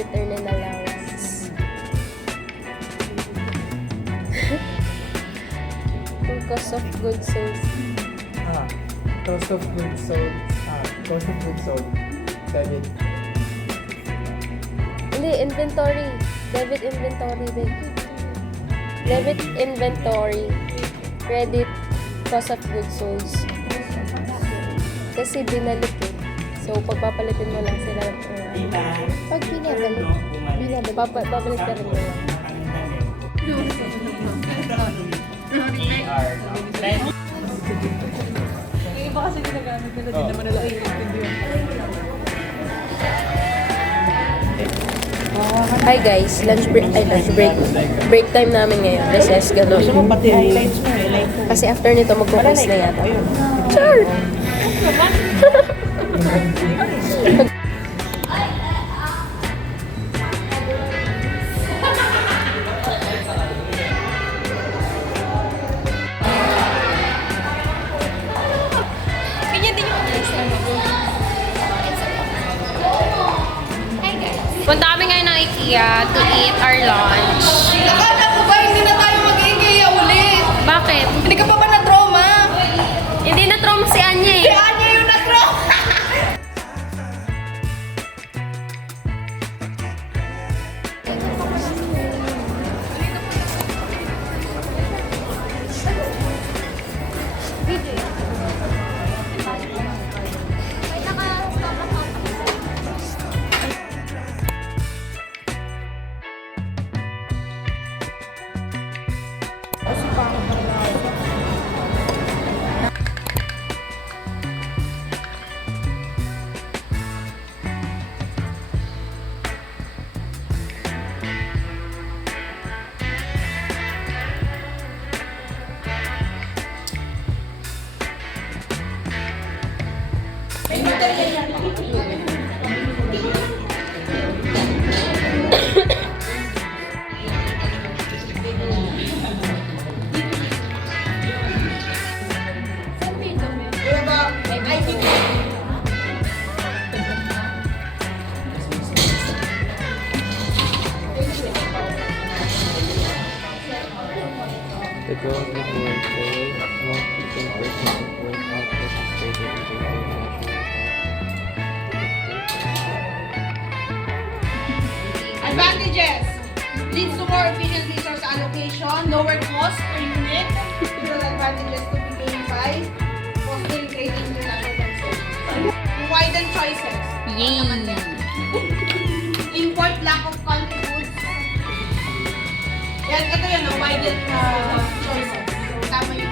return and allowance. Yung cost of goods sold. Cost of goods sold. Cost of goods sold. Debit. Hindi, inventory. Debit inventory, babe. Debit inventory. Credit cost of goods sold. Kasi binalik eh. So, pagpapalitin mo lang sila. Pag binabalik, babalik na rin mo lang. Yung iba kasi ginagamit nila, din naman nila iintindihan. Hi guys, lunch break. Break time namin ngayon. Recess, gano'n. Gusto mo pati highlights mo, highlight mo. Kasi after nito, magpo-post na yata. Sure! Punta kami ngayon ng IKEA to eat our lunch. Akala ko ba hindi na tayo mag-IKEA ulit? Bakit? Hindi ka pa ba na-trauma? Hindi na trauma si Anya Si eh. Anya yung na-trauma! The goal of the board today, small people person work out this is further international. Advantages. Leads to more efficient resource allocation, lower cost per unit, advantages to PKI, fostering creating international consumption. Widen choices. Yay! Import lack of country goods. Yan, ito yan, widen choices. Tama yung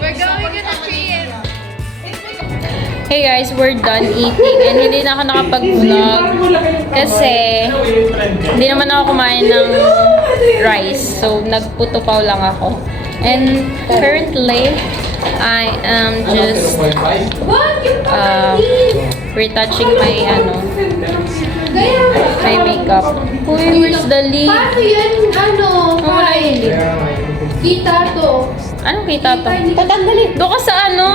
We're going to the trip. Hey guys, we're done eating and hindi na ako nakapag-vlog kasi hindi naman ako kumain ng rice. So, nagputupaw lang ako. And currently, I am just retouching my my makeup. Uy, where's the lip? Paano yan? Wala yung lip. Kita to. Anong kita to? Tatanggalin. Doon ka sa ano?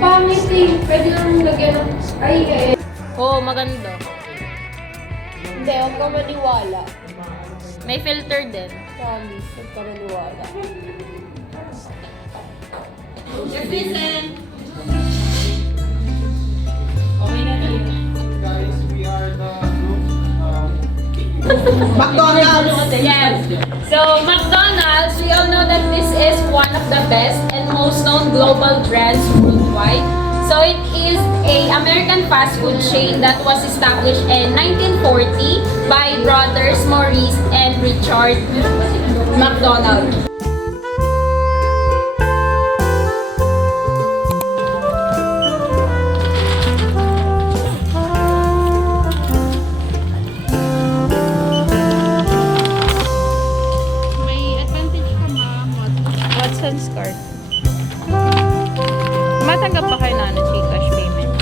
Pangit eh. Pwede lang lagyan ng... Ay, Oo, maganda. Hindi, huwag ka maniwala. May filter din. Promise, huwag ka maniwala. Just listen. Guys, we are the group. McDonald's. Yes. So, McDonald's, we all know that this is one of the best and most known global brands worldwide. So, it is a American fast food chain that was established in 1940 by brothers Maurice and Richard McDonald. Watson's card. Matanggap pa kayo na Gcash payment?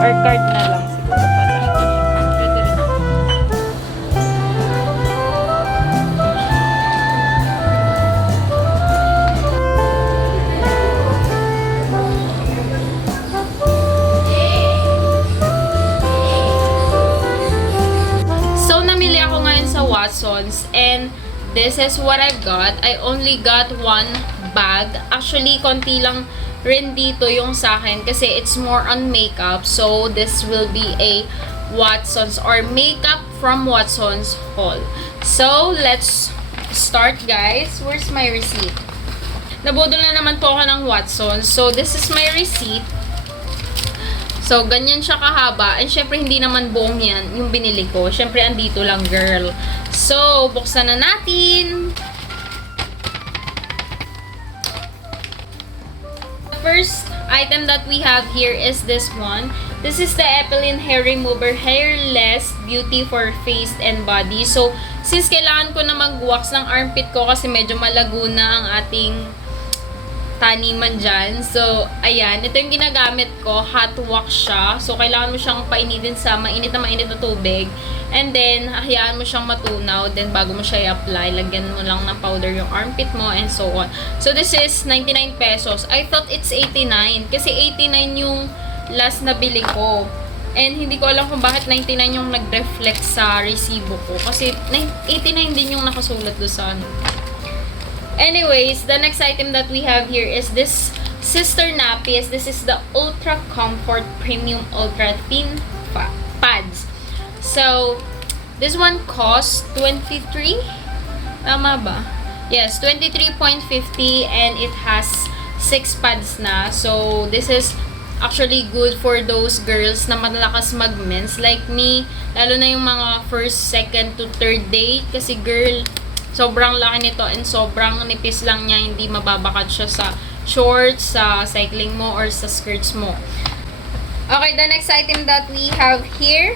Or card na lang siguro pala. Pwede rin. Watsons. And this is what I've got. I only got one bag. Actually, konti lang rin dito yung sa akin kasi it's more on makeup. So, this will be a Watsons or makeup from Watsons haul. So, let's start, guys. Where's my receipt? Nabudol na naman po ako ng Watsons. So, this is my receipt. So, ganyan siya kahaba. And syempre, hindi naman buong yan yung binili ko. Syempre, andito lang, girl. So, buksan na natin. The first item that we have here is this one. This is the Epilyn Hair Remover Hairless Beauty for Face and Body. So, since kailangan ko na mag-wax ng armpit ko kasi medyo malago na ang ating taniman dyan. So, ayan. Ito yung ginagamit ko. Hot wax siya. So, kailangan mo siyang painitin sa mainit na tubig. And then, hayaan mo siyang matunaw. Then, bago mo siya i-apply, lagyan mo lang ng powder yung armpit mo and so on. So, this is 99 pesos. I thought it's 89. Kasi 89 yung last na bili ko. And hindi ko alam kung bakit 99 yung nag-reflect sa resibo ko. Kasi 89 din yung nakasulat doon sa ano. Anyways, the next item that we have here is this Sister Nappies. This is the Ultra Comfort Premium Ultra Thin Pads. So, this one costs 23? Tama ba? Yes, 23.50 and it has 6 pads na. So, this is actually good for those girls na malakas mag-mens like me. Lalo na yung mga first, second to third date. Kasi girl, sobrang laki nito and sobrang nipis lang niya, hindi mababakat siya sa shorts, sa cycling mo, or sa skirts mo. Okay, the next item that we have here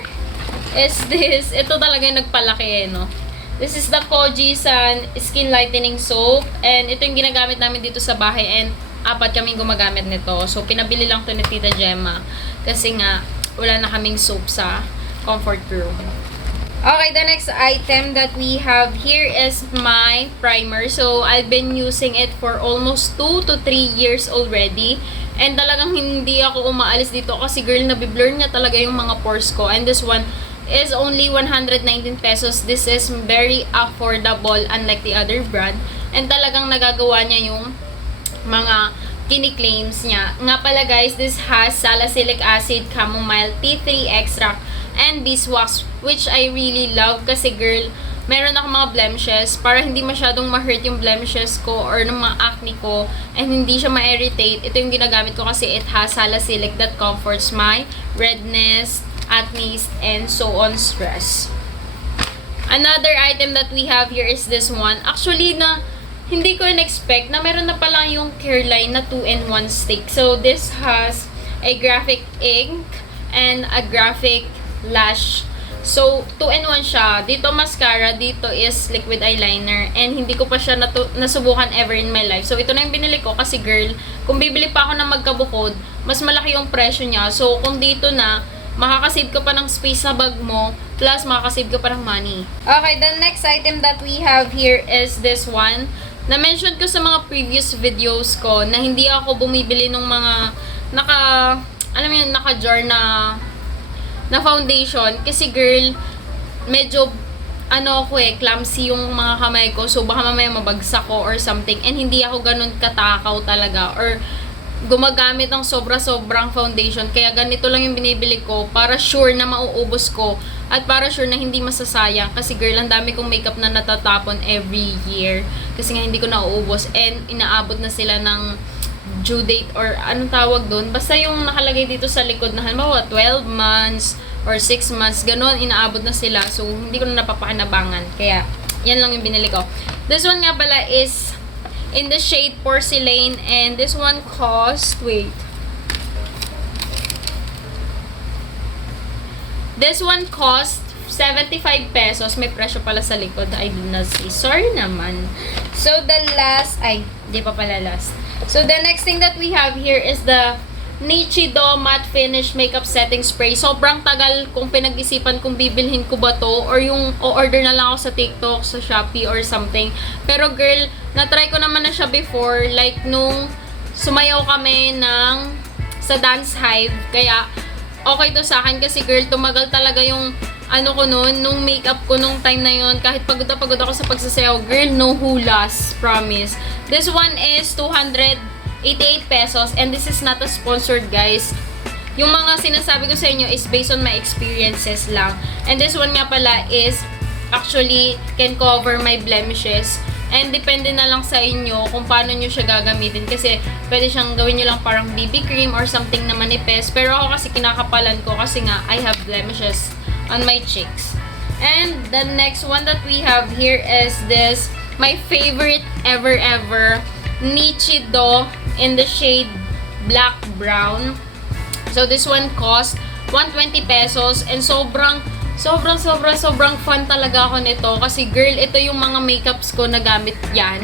is this. Ito talaga yung nagpalaki no? This is the Koji-san Skin Lightening Soap. And ito yung ginagamit namin dito sa bahay and 4 kaming gumagamit nito. So, pinabili lang to ni Tita Gemma kasi nga, wala na kaming soap sa comfort room. Okay, the next item that we have here is my primer. So, I've been using it for almost 2 to 3 years already. And talagang hindi ako umaalis dito kasi girl, nabiblur niya talaga yung mga pores ko. And this one is only 119 pesos. This is very affordable unlike the other brand. And talagang nagagawa niya yung mga kini-claims niya. Nga pala guys, this has salicylic acid, chamomile, tea tree extract, and beeswax, which I really love kasi girl, meron ako mga blemishes para hindi masyadong ma-hurt yung blemishes ko or ng mga acne ko and hindi siya ma-irritate. Ito yung ginagamit ko kasi it has salicylic that comforts my redness, acne, and so on stress. Another item that we have here is this one. Actually, na hindi ko in-expect na meron na pala yung Careline na 2-in-1 stick. So, this has a graphic ink and a graphic lash. So, 2-in-1 siya. Dito mascara, dito is liquid eyeliner. And hindi ko pa siya nasubukan ever in my life. So, ito na yung binili ko kasi girl, kung bibili pa ako ng magkabukod, mas malaki yung presyo niya. So, kung dito na, makakasave ka pa ng space sa bag mo, plus makakasave ka pa ng money. Okay, the next item that we have here is this one. Na-mention ko sa mga previous videos ko na hindi ako bumibili ng mga naka-jar na foundation kasi girl, medyo clumsy yung mga kamay ko, so baka mamaya mabagsak ko or something, and hindi ako ganun katakaw talaga or gumagamit ng sobra-sobrang foundation, kaya ganito lang yung binibili ko para sure na mauubos ko at para sure na hindi masasayang kasi girl, ang dami kong makeup na natatapon every year kasi nga hindi ko nauubos and inaabot na sila ng due date or anong tawag doon. Basta yung nakalagay dito sa likod na halimbawa 12 months or 6 months, ganun, inaabot na sila. So, hindi ko na napapakinabangan. Kaya, yan lang yung binili ko. This one nga pala is in the shade Porcelain and this one cost, this one cost 75 pesos. May presyo pala sa likod. I did not see. Sorry naman. So, the last, di pa pala last. So, the next thing that we have here is the Nichido Matte Finish Makeup Setting Spray. Sobrang tagal kung pinag-isipan kung bibilhin ko ba to or yung o-order na lang ako sa TikTok, sa Shopee or something. Pero girl, na-try ko naman na siya before. Like, nung sumayaw kami sa Dance Hive. Kaya, okay to sa akin kasi girl, tumagal talaga yung ano ko noon, nung makeup ko nung time na yon, kahit pagod na pagod ako sa pagsasayaw, girl, no hulas, promise. This one is 288 pesos and this is not a sponsored, guys. Yung mga sinasabi ko sa inyo is based on my experiences lang. And this one nga pala is actually can cover my blemishes. And depende na lang sa inyo kung paano nyo siya gagamitin. Kasi pwede siyang gawin nyo lang parang BB cream or something na manipis. Pero ako kasi kinakapalan ko kasi nga I have blemishes on my cheeks. And the next one that we have here is this, my favorite ever, Nichido in the shade black brown. So this one cost 120 pesos and sobrang fun talaga ako nito kasi girl, ito yung mga makeups ko na gamit yan.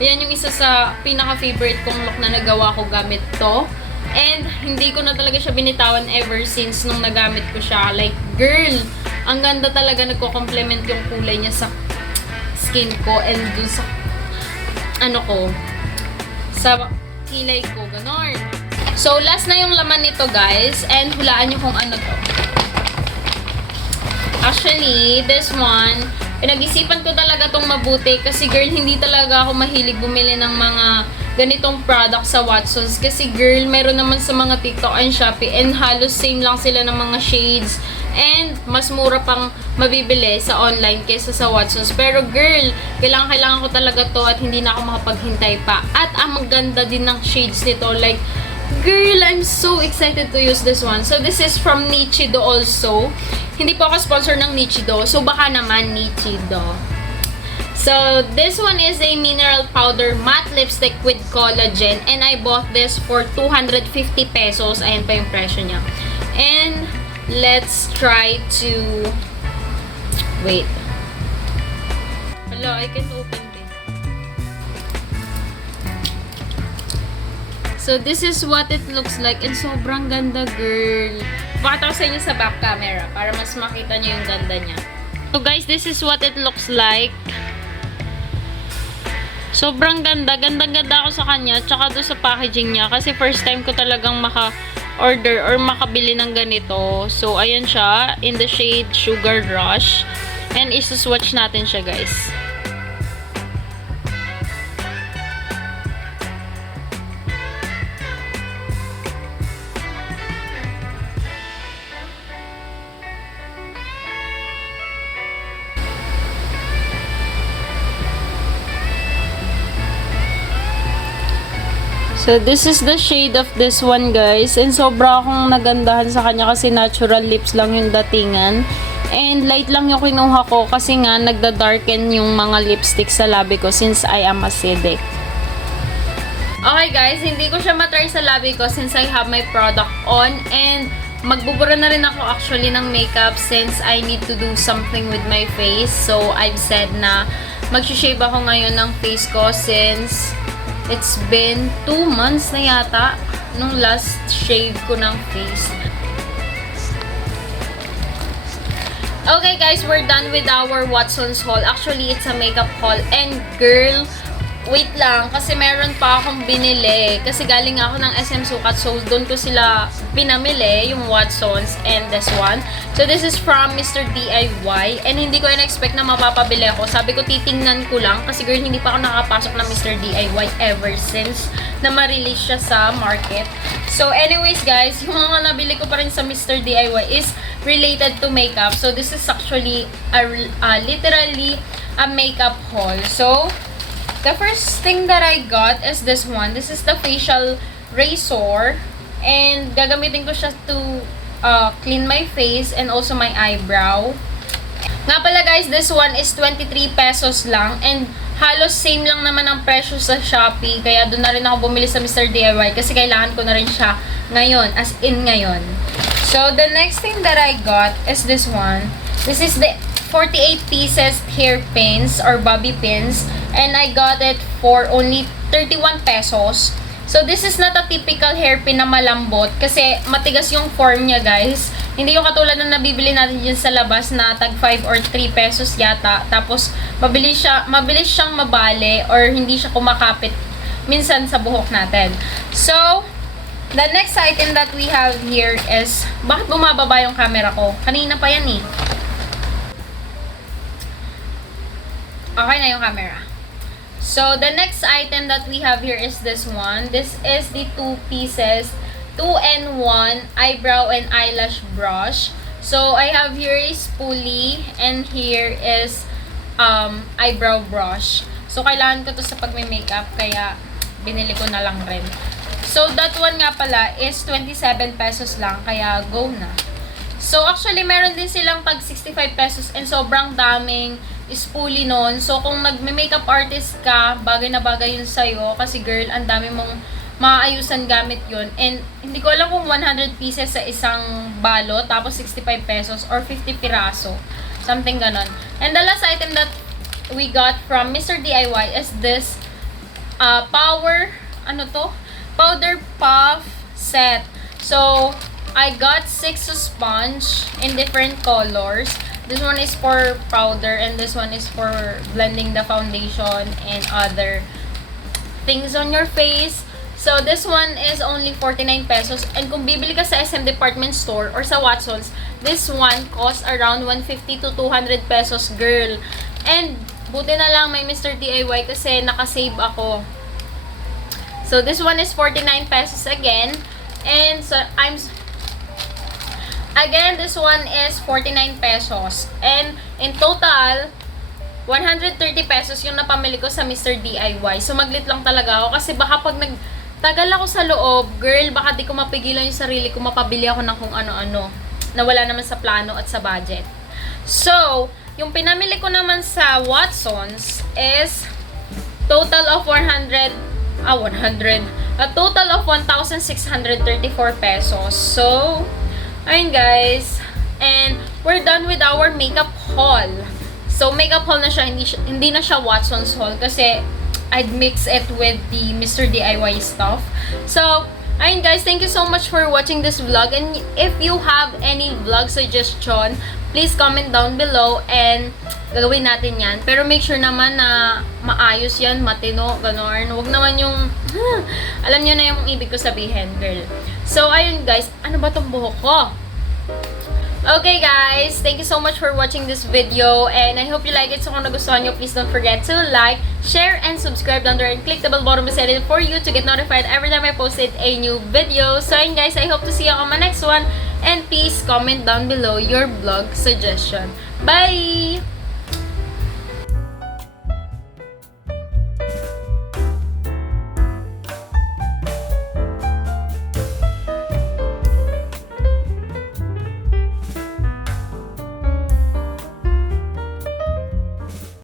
Ayan yung isa sa pinaka-favorite kong look na nagawa ko gamit to. And hindi ko na talaga siya binitawan ever since nung nagamit ko siya. Like, girl, ang ganda talaga, nagko-complement yung kulay niya sa skin ko and dun sa ano ko, sa kilay ko, ganon. So, last na yung laman nito, guys. And hulaan nyo kung ano to. Actually, this one, pinag-isipan ko talaga tong mabuti kasi girl, hindi talaga ako mahilig bumili ng mga ganitong product sa Watsons. Kasi girl, meron naman sa mga TikTok and Shopee and halos same lang sila ng mga shades. And mas mura pang mabibili sa online kaysa sa Watsons. Pero girl, kailangan ko talaga to at hindi na ako makapaghintay pa. At ang maganda din ng shades nito. Like, girl, I'm so excited to use this one. So, this is from Nichido also. Hindi po ako sponsor ng Nichido. So, baka naman Nichido. So, this one is a mineral powder matte lipstick with collagen. And I bought this for 250 pesos. Ayan pa yung presyo niya. And, let's try to... Wait. Hello, I can't open this. So, this is what it looks like. And sobrang ganda, girl. Pakita ko sa inyo sa back camera para mas makita nyo yung ganda niya. So, guys, this is what it looks like. Sobrang ganda. Gandang-ganda ako sa kanya. Tsaka doon sa packaging niya. Kasi first time ko talagang maka-order or makabili ng ganito. So, ayan siya. In the shade Sugar Rush. And isuswatch natin siya, guys. So, this is the shade of this one, guys. And sobra akong nagandahan sa kanya kasi natural lips lang yung datingan. And light lang yung kinuha ko kasi nga nagda-darken yung mga lipstick sa labi ko since I am acidic. Okay, guys. Hindi ko siya matry sa labi ko since I have my product on. And magbubura na rin ako actually ng makeup since I need to do something with my face. So, I've said na mag-shave ako ngayon ng face ko since it's been 2 months na yata nung last shave ko ng face. Okay guys, we're done with our Watsons haul. Actually, it's a makeup haul. And girl, wait lang, kasi meron pa akong binili. Kasi galing ako ng SM Sukat, so doon ko sila pinamili, yung Watsons and this one. So this is from Mr. DIY. And hindi ko in-expect na mapapabili ako. Sabi ko, titingnan ko lang. Kasi girl, hindi pa ako nakapasok ng Mr. DIY ever since na ma-release siya sa market. So anyways guys, yung mga nabili ko pa rin sa Mr. DIY is related to makeup. So this is actually literally a makeup haul. So the first thing that I got is this one. This is the facial razor. And gagamitin ko siya to clean my face and also my eyebrow. Nga pala guys, this one is 23 pesos lang. And halos same lang naman ang presyo sa Shopee. Kaya doon na rin ako bumili sa Mr. DIY. Kasi kailangan ko na rin siya ngayon. As in ngayon. So the next thing that I got is this one. This is the 48 pieces hair pins or bobby pins. And I got it for only 31 pesos. So, this is not a typical hairpin na malambot kasi matigas yung form niya, guys. Hindi yung katulad na nabibili natin dyan sa labas na tag 5 or 3 pesos yata. Tapos, mabilis siyang mabali or hindi siya kumakapit minsan sa buhok natin. So, the next item that we have here is, bakit bumababa yung camera ko? Kanina pa yan eh. Okay na yung camera. So, the next item that we have here is this one. This is the 2 pieces, 2-in-1 eyebrow and eyelash brush. So, I have here is spoolie and here is eyebrow brush. So, kailangan ko to sa pagme-makeup kaya binili ko na lang rin. So, that one nga pala is 27 pesos lang kaya go na. So, actually, meron din silang tag 65 pesos and sobrang daming spoolie nun. So, kung nagme-makeup artist ka, bagay na bagay yun sa'yo. Kasi girl, ang dami mong maaayusan gamit yun. And hindi ko alam kung 100 pieces sa isang balot, tapos 65 pesos or 50 piraso. Something ganon. And the last item that we got from Mr. DIY is this powder puff set. So, I got 6 sponge in different colors. This one is for powder and this one is for blending the foundation and other things on your face. So, this one is only 49 pesos. And kung bibili ka sa SM Department Store or sa Watsons, this one costs around 150 to 200 pesos, girl. And, buti na lang may Mr. DIY kasi nakasave ako. So, this one is 49 pesos again. And, so, again, this one is 49 pesos. And in total, 130 pesos yung napamili ko sa Mr. DIY. So, maglit lang talaga ako. Kasi baka pag nagtagal ako sa loob, girl, baka di ko mapigilan yung sarili ko, mapabili ako ng kung ano-ano. Na wala naman sa plano at sa budget. So, yung pinamili ko naman sa Watsons is total of a total of 1,634 pesos. So, ayun guys, and we're done with our makeup haul. So, makeup haul na siya, hindi na siya Watson's haul kasi I'd mix it with the Mr. DIY stuff. So, ayun guys, thank you so much for watching this vlog. And if you have any vlog suggestion, please comment down below and gagawin natin yan. Pero make sure naman na maayos yan, matino, gano'n. Huwag naman yung, alam nyo na yung ibig ko sabihin, girl. So, ayun guys, ano ba tong buhok ko? Okay guys, thank you so much for watching this video and I hope you like it. So kung nagustuhan nyo, please don't forget to like, share, and subscribe down there and click the bell button beside it for you to get notified every time I posted a new video. So ayun guys, I hope to see you on my next one and please comment down below your vlog suggestion. Bye!